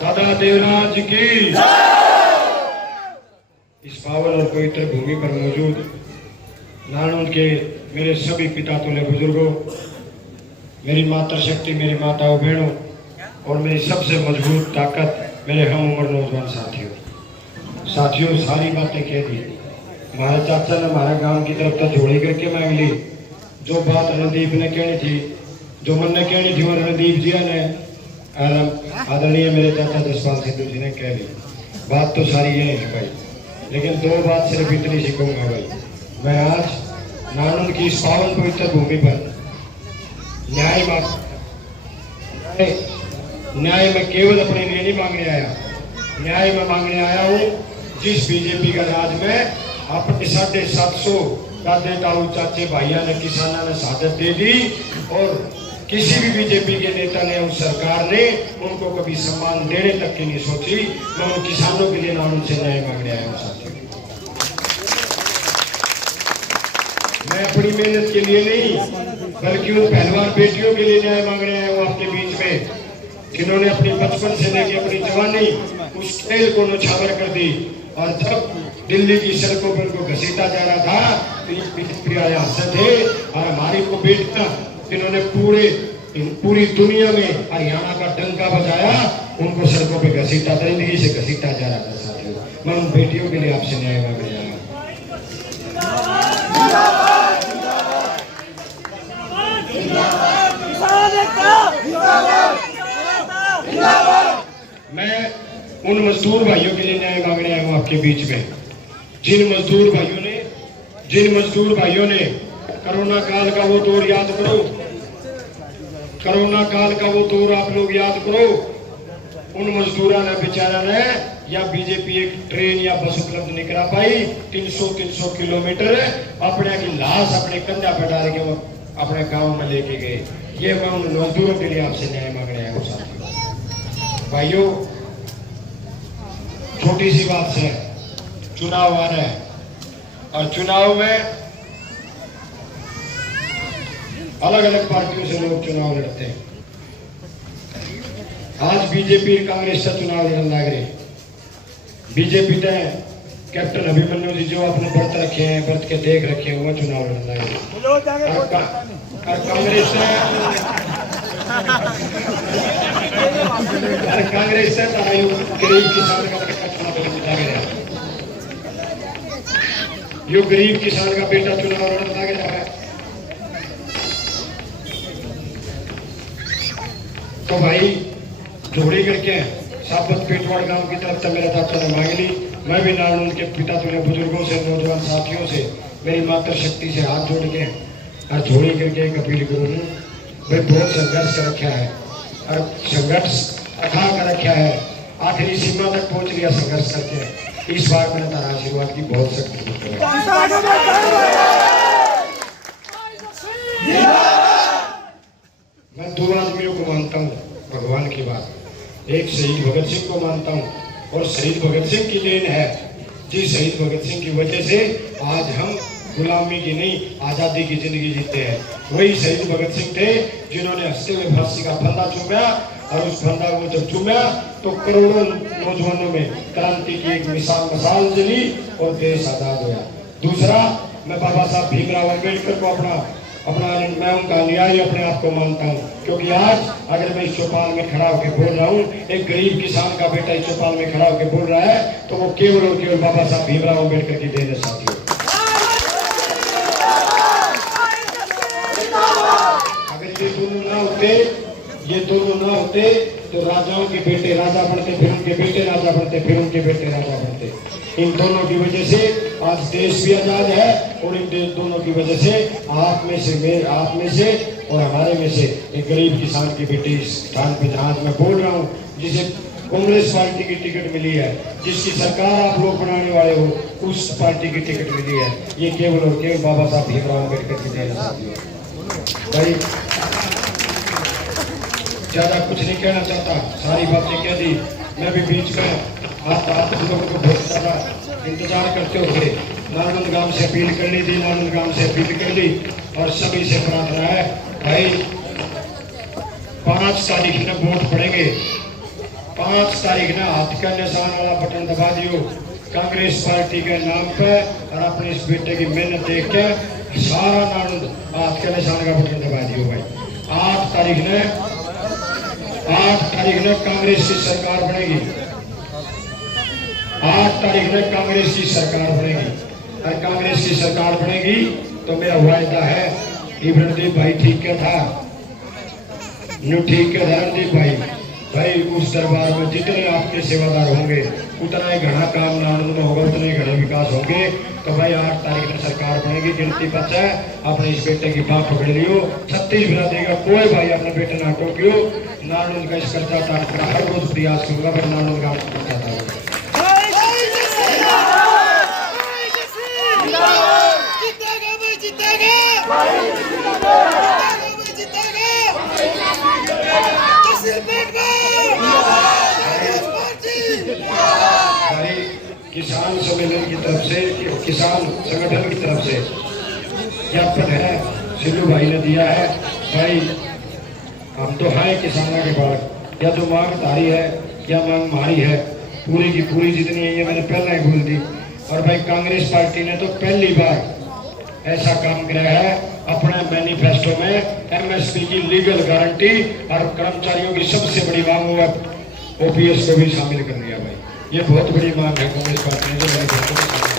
दादा देवराज की इस पावन और पवित्र भूमि पर मौजूद नानौद के मेरे सभी पिता तुल्य बुजुर्गों, मेरी मातृशक्ति, मेरे माताओं बहनों और मेरी सबसे मजबूत ताकत मेरे हम उम्र नौजवान साथियों, सारी बातें कह दी। हमारे चाचा ने हमारे गांव की तरफ तो जोड़ी करके मांग ली। जो बात रणदीप ने कहनी थी, जो मन ने कहनी थी, वो रणदीप जी ने आदरणीय मेरे चाचा जसपाल सिद्धू जी ने कह दी। बात तो सारी यही है भाई, लेकिन दो बात सिर्फ इतनी सीखूंगा भाई। मैं आज नानौद की इस पावन पवित्र भूमि पर न्याय में केवल अपने लिए नहीं मांगने आया, न्याय में मांगने आया हूँ जिस बीजेपी का राज में अपने 750 दादे ताऊ चाचे भाइयों ने किसानों ने शहादत दे दी और किसी भी बीजेपी के नेता ने उस सरकार ने उनको कभी सम्मान देने तक की नहीं सोची। मैं उन किसानों के लिए नानौद से न्याय मांगने आया हूँ साथियों। मैं अपनी मेहनत के लिए नहीं बल्कि उन पहलवान बेटियों के लिए न्याय मांगने आया हूँ आपके बीच में, जिन्होंने अपनी बचपन से लेकर अपनी जवानी उस खेल को नौछावर कर दी। और जब दिल्ली की सड़कों पर उनको घसीटा जा रहा था तो ये बीजेपी हंसते थे और हमारी को बेटियां जिन्होंने पूरी दुनिया में हरियाणा का डंका बजाया, उनको सड़कों पे घसीटा था, जिंदगी से घसीटा जा रहा था साथियों। मैं उन बेटियों के लिए आपसे न्याय मांगने आया। मैं उन मजदूर भाइयों के लिए न्याय मांगने आया हूँ आपके बीच में, जिन मजदूर भाइयों ने कोरोना काल का वो दौर याद करो, कोरोना काल का वो दौर आप लोग याद करो। उन मजदूरों ने बेचारा ने या बीजेपी एक ट्रेन या बस उपलब्ध नहीं करा पाई, 300 किलोमीटर अपने की लाश अपने कंधा पर डाल के वो अपने गांव में लेके गए। ये मैं उन मजदूरों के लिए आपसे न्याय मांगने आया हूँ साथियों। भाइयों, छोटी सी बात है, चुनाव आ रहा है और चुनाव में अलग अलग पार्टियों से लोग चुनाव लड़ते हैं। आज बीजेपी कांग्रेस से चुनाव लड़ने लग रहे। बीजेपी ने कैप्टन अभिमन्यु जी जो अपने व्रत रखे हैं, व्रत के देख रखे हैं, वो चुनाव लड़ने लग रहे। और कांग्रेस से गरीब किसान का बेटा गया, यो गरीब किसान का बेटा चुनाव लड़ने लग रहा है। तो भाई जोड़ी करके साबत पेटवाड़ गांव की तरफ से मेरा चाचा ने मांग ली। मैं भी नानौद के पिता तुल्य बुजुर्गों से, नौजवान साथियों से, मेरी मातृशक्ति से हाथ जोड़ के और जोड़ी करके एक अपील करूँ। भाई बहुत संघर्ष कर रखा है और संघर्ष अथाह कर रखा है, आखिरी सीमा तक पहुंच लिया संघर्ष करके। इस बार मैंने तारा आशीर्वाद की बहुत सख्त मैं दो आदमियों को मानता हूँ भगवान की बात। एक शहीद भगत सिंह को मानता हूँ और शहीद भगत सिंह की देन है, जिस शहीद भगत सिंह की वजह से आज हम गुलामी की नहीं आजादी की जिंदगी जीते हैं। वही शहीद भगत सिंह थे जिन्होंने हंसते हुए फांसी का फंदा चूमा और उस फंदा को जब चूमा तो करोड़ों नौजवानों में क्रांति की एक मशाल जली और देश आजाद हुआ। दूसरा, मैं बाबा साहब भीमराव अम्बेडकर को मैं उनका अनुयायी अपने आप को मानता हूँ, क्योंकि आज अगर मैं इस चौपाल में खड़ा होकर बोल रहा हूँ, एक गरीब किसान का बेटा इस चौपाल में खड़ा होकर बोल रहा है, तो वो केवल और केवल बाबा साहब भीमराव अम्बेडकर की देन है साथियों। अगर ये दोनों ना होते तो राजाओं के बेटे राजा बनते, फिर उनके बेटे राजा बनते, फिर उनके बेटे राजा बनते। इन दोनों की वजह से आज देश भी आजाद है और इन दोनों की वजह से आप में से और हमारे में से एक गरीब किसान की बेटी इस स्थान पे जहां मैं बोल रहा हूँ, जिसे कांग्रेस पार्टी की टिकट मिली है, जिसकी सरकार आप लोग बनाने वाले हो, उस पार्टी की टिकट मिली है। ये केवल और केवल बाबा साहब भीमराव अम्बेडकर की देन है भाई। ज्यादा कुछ नहीं कहना चाहता, सारी बातें कह दी। मैं भी बीच में आप लोगों को बहुत ज्यादा इंतजार करते हुए नानौद गांव से अपील कर ली थी, नानौद गांव से अपील कर ली और सभी से प्रार्थना है भाई 5 तारीख में वोट पड़ेंगे। 5 तारीख ना हाथ का निशान वाला बटन दबा दियो कांग्रेस पार्टी के नाम पे और अपने इस बेटे की मेहनत देख के सारा नानंद हाथ के निशान का बटन दबा दियो भाई। 8 तारीख ने कांग्रेस की सरकार बनेगी। 8 तारीख में कांग्रेस की सरकार बनेगी और कांग्रेस की सरकार बनेगी तो मेरा वायदा है कि रणदीप भाई ठीक क्या था ठीक है रणदीप भाई उस दरबार में जितने आपके सेवादार होंगे उतना ही घना काम नानंद में होगा, उतने घने विकास होंगे। तो भाई 8 तारीख में सरकार बनेगी, गिनती बचा है, अपने इस बेटे की बात पकड़ लियो। 36 बना देगा कोई भाई अपने बेटे ना टोकियो। नानंद का इस कर्जा तार कर हर रोज प्रयास करूंगा फिर नानंद का किसान सम्मेलन की तरफ से, किसान संगठन की तरफ से ज्ञापन है सिद्धू भाई ने दिया है। भाई हम तो हैं किसानों के बालक, या तो मांग तारी है या मांग मारी है, पूरी की पूरी जितनी है ये मैंने पहले ही बोल दी। और भाई कांग्रेस पार्टी ने तो पहली बार ऐसा काम किया है अपने मैनिफेस्टो में एमएसपी की लीगल गारंटी और कर्मचारियों की सबसे बड़ी मांग हुआ ओपीएस को भी शामिल कर लिया। भाई ये बहुत बड़ी मांग है कांग्रेस पार्टी ने जो मैनिफेस्टो में